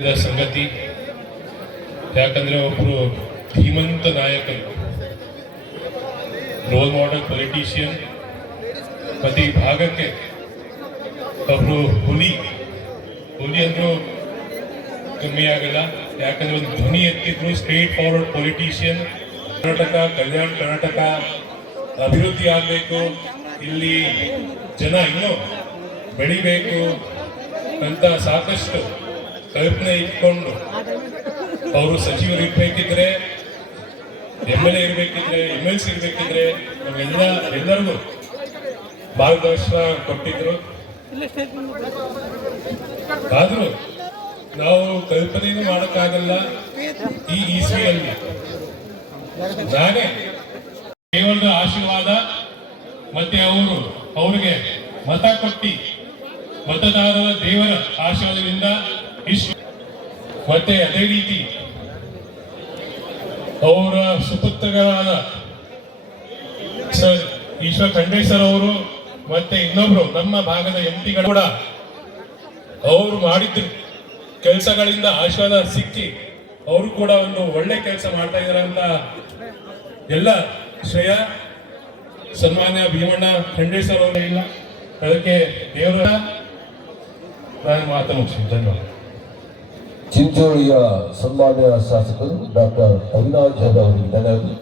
ಸಂಗತಿ. ಯಾಕಂದ್ರೆ ಒಬ್ರು ಧೀಮಂತ ನಾಯಕರು, ರೋಲ್ ಮಾಡೆಲ್ ಪೊಲಿಟಿಷಿಯನ್, ಮತ್ತೆ ಈ ಭಾಗಕ್ಕೆ ಒಬ್ರು ಹುಲಿ ಅಂದ್ರೂ ಕಮ್ಮಿ ಆಗಲ್ಲ. ಯಾಕಂದ್ರೆ ಒಂದು ಧ್ವನಿ ಎತ್ತಿದ್ರು, straight forward politician. Kalyana Karnataka ಅಭಿವೃದ್ಧಿ ಆಗಬೇಕು, ಇಲ್ಲಿ ಜನ ಇನ್ನೂ ಬೆಳಿಬೇಕು ಅಂತ ಸಾಕಷ್ಟು ಕಲ್ಪನೆ ಇಟ್ಕೊಂಡು ಅವರು ಸಚಿವರು ಇರ್ಬೇಕಿದ್ರೆ, MLA ಇರ್ಬೇಕಿದ್ರೆ, MLC ಇರ್ಬೇಕಿದ್ರೆ ಎಲ್ಲರಿಗೂ ಮಾರ್ಗದರ್ಶನ ಕೊಟ್ಟಿದ್ರು. ಆದ್ರೂ ನಾವು ಕಲ್ಪನೆಯನ್ನು ಮಾಡೋಕ್ಕಾಗಲ್ಲ. ಈ ಇಸ್ವಿಯಲ್ಲಿ ನಾನೇ ಕೇವಲ ಆಶೀರ್ವಾದ ಮತ್ತೆ ಅವ್ರಿಗೆ ಮತ ಕೊಟ್ಟಿ, ಮತದಾರರ ದೇವರ ಆಶೀರ್ವಾದದಿಂದ ಇಷ್ಟು. ಮತ್ತೆ ಅದೇ ರೀತಿ ಅವರ ಸುಪುತ್ರರಾದ ಸರ್ ಈಶ್ವರ್ ಖಂಡ್ರೆ ಸರ್ ಅವರು ಮತ್ತೆ ಇನ್ನೊಬ್ರು ನಮ್ಮ ಭಾಗದ MP ಗಳು ಕೂಡ ಅವರು ಮಾಡಿದ ಕೆಲಸಗಳಿಂದ ಆಶೀರ್ವಾದ ಸಿಕ್ಕಿ ಅವರು ಕೂಡ ಒಂದು ಒಳ್ಳೆ ಕೆಲಸ ಮಾಡ್ತಾ ಇದಾರೆ ಅಂತ ಎಲ್ಲ ಶ್ರೇಯ ಸನ್ಮಾನ್ಯ ಭೀಮಣ್ಣ ಖಂಡ್ರೆ ಸರ್ ಅವರು ಇಲ್ಲ. ಅದಕ್ಕೆ ದೇವರ ನಾನು ಮಾತು ಮುಗಿಸ್ತೀನಿ. ಧನ್ಯವಾದ. ಚಿಂಚೋಳಿಯ ಸನ್ಮಾನ್ಯ ಶಾಸಕರು ಡಾಕ್ಟರ್ ಅವಿನಾಶ್ ಜಾಧವ್ ಅವರಿಗೆ ಧನ್ಯವಾದ.